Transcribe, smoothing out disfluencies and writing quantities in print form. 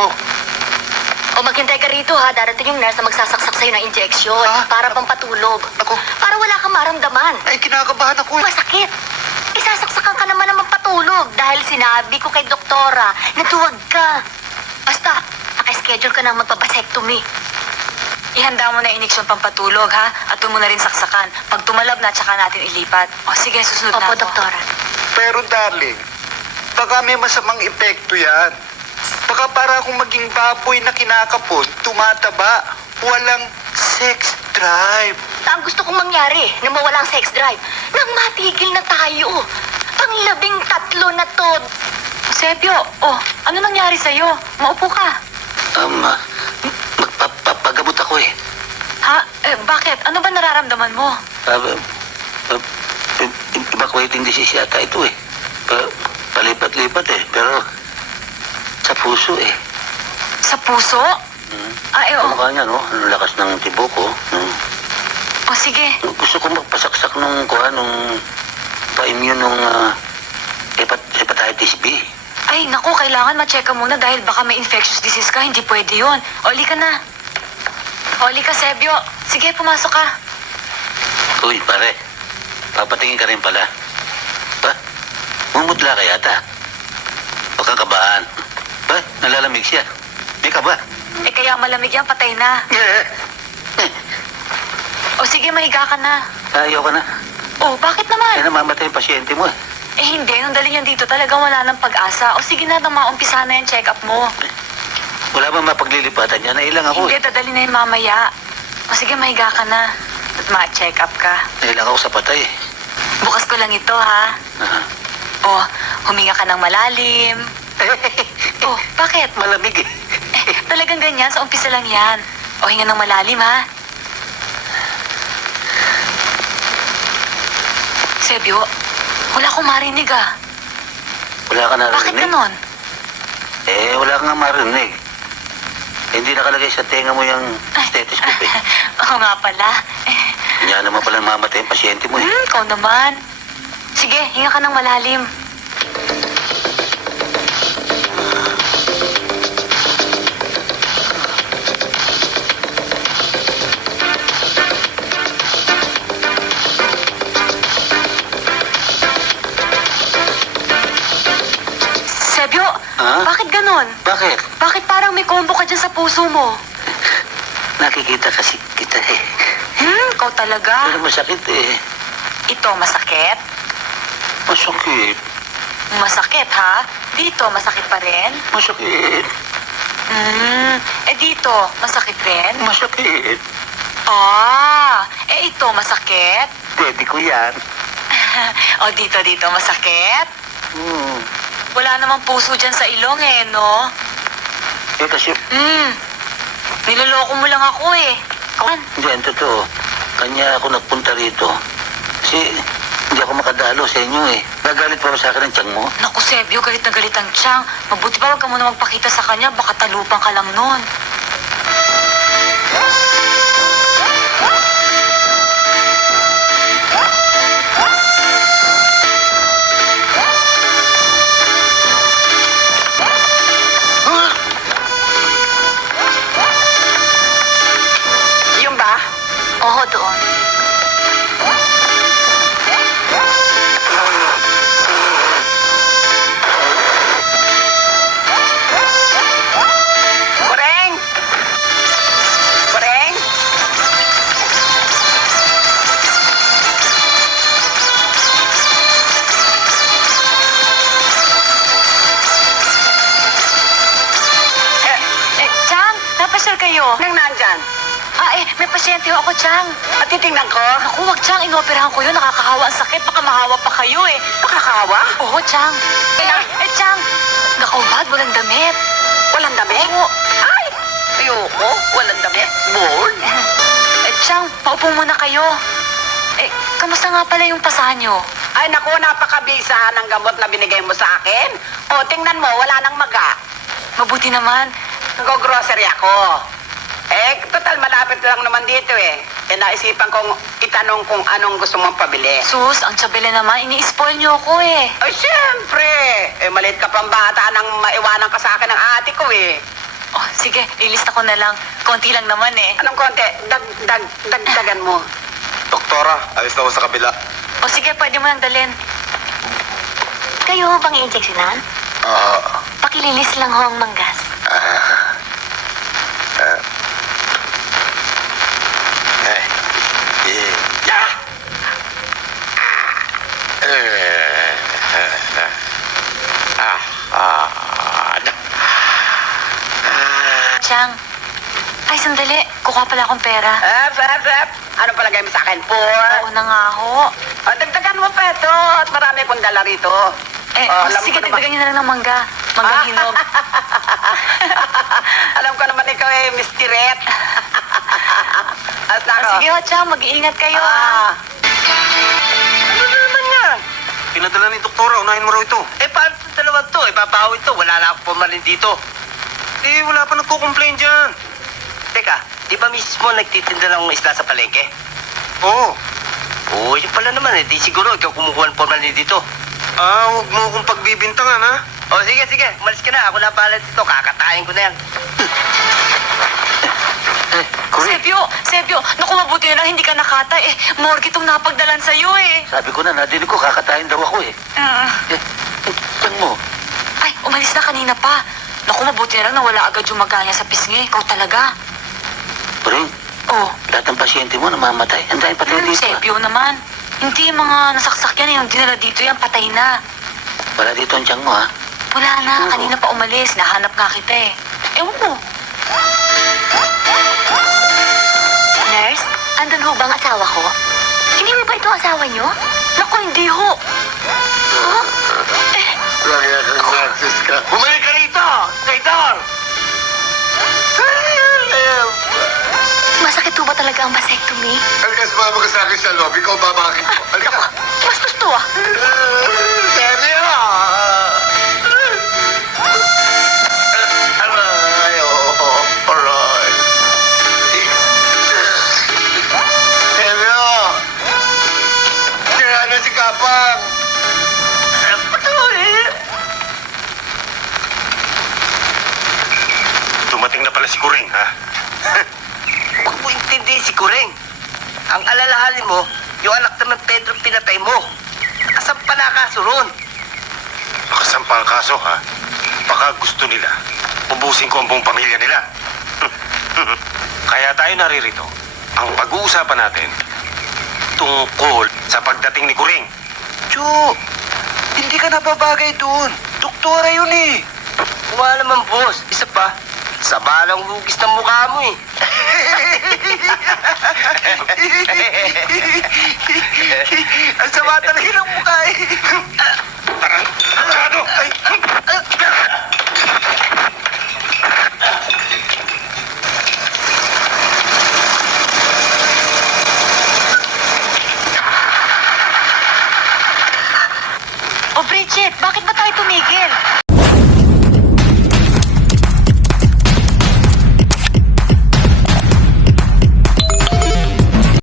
Oh, O maghintay ka rito ha, darating yung nurse na magsasaksak sa'yo ng injection Ha? para pampatulog. Ako? Para wala kang maramdaman. ay kinakabahan ako. Masakit. Isasaksakan ka naman ng patulog dahil sinabi ko kay doktora na tuwag ka. Basta, naka-schedule ka ng magpapasectomy. Ihanda mo na iniksyon pampatulog ha, at doon mo na rin saksakan. Pag tumalab na, tsaka natin ilipat. O sige, susunod na Opo, ako. doktora. Pero darling, baka may masamang epekto yan. Baka para akong maging baboy na kinakapon, tumataba, walang sex drive. Ang gusto kong mangyari na mawala ang sex drive, nang matigil na tayo. Pang-13 na to. Sebio, ano nangyari sa'yo? Maupo ka. Magpapagamot ako eh. Ha? Bakit? Ano ba nararamdaman mo? Evacuating disease yata ito eh. Palipat-lipat eh. Pero sa puso eh. Sa puso? Kamukha niya, no? Ang lakas ng tibok ko. O sige. Gusto ko magpasaksak nung pa-immune nung hepatitis B. Ay, naku, kailangan ma-check ka muna dahil baka may infectious disease ka. Hindi pwede yun. Oli ka na. Oli ka, Sebio. Sige, pumasok ka. Uy, pare. Papatingin ka rin pala. Ba? Mumutla ka yata. Huwag kang kabahan. Ba? Nalalamig siya. May kaba. Kaya malamig yan, patay na. O sige, mahiga ka na. Ayaw ka na. Bakit naman? Namamatay yung pasyente mo eh. Hindi. Nung dali yan dito, talagang wala ng pag-asa. O sige na, nang maumpisa na yung check-up mo. Wala bang mapaglilipatan niya? Nailang ako Hindi, dadali na yung mamaya. O sige, mahiga ka na. At ma-check up ka. Nailang ako sa patay eh. Bukas ko lang ito, ha? Huminga ka ng malalim. Bakit? Malamig eh. Talagang ganyan, sa umpisa lang yan. Hinga ng malalim, ha? Sebio, wala akong marinig, ah. Wala ka narinig? Bakit ganon? Wala ka nga marinig. Hindi nakalagay sa tenga mo yung stethoscope eh. Oo nga pala. Kanya naman pala mamatay yung pasyente mo eh. Ikaw naman. Sige, hinga ka ng malalim. Sebio, Ha? bakit ganon? Bakit? Bakit parang may combo ka dyan sa puso mo? Nakikita kasi kita eh. Ikaw talaga. Pero masakit eh. Ito, masakit? Masakit. Masakit, ha? Dito, masakit pa rin? Masakit. Dito, masakit rin? Masakit. Ito, masakit? Pwede ko yan. Dito, masakit? Hmm. Wala namang puso dyan sa ilong eh, no? Kasi, Niloloko mo lang ako eh. hindi, ang totoo. Kanya ako nagpunta rito. Kasi, hindi ako makadalo sa inyo eh. Nagalit pa ba sa akin ang tiyang mo? Naku, Sebio, galit na galit ang tiyang. Mabuti pa wag ka muna magpakita sa kanya, baka talupang ka lang nun. Yung ba? Oo, doon. Kureng! Kureng! Chang, napasyal kayo. Nang nandyan? May pasyente ho ako, Chang. At titingnan ko? Naku, wag, Chang, inoperahan ko yun. Nakakahawa ang sakit. Baka mahawa pa kayo eh. Nakakawa? Oo, Chang. Chang, nakaubad, walang damit. Walang damit? Oo. Ay! Ayoko. Walang damit. Bold. Chang, paupo muna kayo. Kamusta nga pala yung pasahan nyo? Ay, naku, napakabisa ng gamot na binigay mo sa akin. O, tingnan mo, wala nang maga. Mabuti naman. Nag-grocery ako. Total malapit lang naman dito eh. Naisipan kong itanong kung anong gusto mong pabili. Sus, ang tsabili naman. Ini-spoil nyo ako eh. Ay, siyempre. Maliit ka pang bata nang maiwanan ka sa akin ng ate ko eh. Oh, sige, ilista ko na lang. Konti lang naman eh. Anong konti? Dagdagan mo. Doktora, alis na ako sa kabila. O sige, pwede mo nang dalhin. Kayo bang i-injectionan? Pakililis lang ho ang manggas. Chang. Ay, sandali. Kukuha pala akong pera. Ano palagay mo sa akin, Por? Oo na nga ho. Dagdagan mo pa ito at marami akong dala rito. Alam Sige, ko naman- dagdagan niyo na lang ng mangga. Manggang hinog. Alam ko naman ikaw eh, Miss Tiret. Hasta ako. Sige ho, Chang. Mag-iingat kayo, ha? Ano naman yan? Pinadala ni Doktora, unahin mo raw ito. Paano itong dalawang to? Papawi ito. Wala na ako pumalin dito. Wala pa nagko-complain dyan. Teka, di ba mismo nagtitinda ng isda sa palengke? Oo. Oo, yun pala naman eh. Di siguro ikaw kumukuha ng pumalin dito. Huwag mo akong pagbibintangan, ha? O sige, sige. Umalis ka na. Ako na pala dito. Kakatayin ko na yan. Sebyo, naku, mabuti na lang hindi ka nakatay eh. Morgue itong napagdalan sa'yo eh. Sabi ko na, nadinig ko, kakatayin daw ako eh. Saan mo? Ay, umalis na kanina pa. Naku, mabuti na lang nawala agad yung maganya sa pisngi. Ikaw talaga. Pring, Oh, lahat ng pasyente mo namamatay. Ang dahil patay dito. Sebyo naman. Hindi, mga nasaksak yan eh. Yung dinala dito yan, patay na. Wala dito ang tiyang mo, ha? Wala na, kanina pa umalis. Nahanap nga kita eh. Ewan mo. Nurse, andun ho bang asawa ko? Hindi mo ba ito asawa niyo? Naku, hindi ho. Bumalik ka rito! Traitor! Masakit ho ba talaga ang vasectomy? Halika, sumama ka sa akin sa lobby. Ikaw babakit mo. Halika. Mas gusto ah. Seryo! Aray, aray. Hello. Sira na si Kapang. Dumating na pala si Kuring, ha? Huwag mo intindi si Kuring. Ang alalahanin mo, yung anak naman Pedro pinatay mo. Nakasampa na kaso ron. Makasampa ang kaso, ha? Baka gusto nila. Ubusin ko ang buong pamilya nila. Kaya tayo naririto. Ang pag-uusapan natin tungkol sa pagdating ni Kuring. Chu, hindi ka nababagay doon. Doktora yun eh. Wala naman, boss. Isa pa, sa balang hugis ng mukha mo eh. Ang sama talaga ng mukha eh. Sarado! O Bridget, bakit ba tayo tumigil?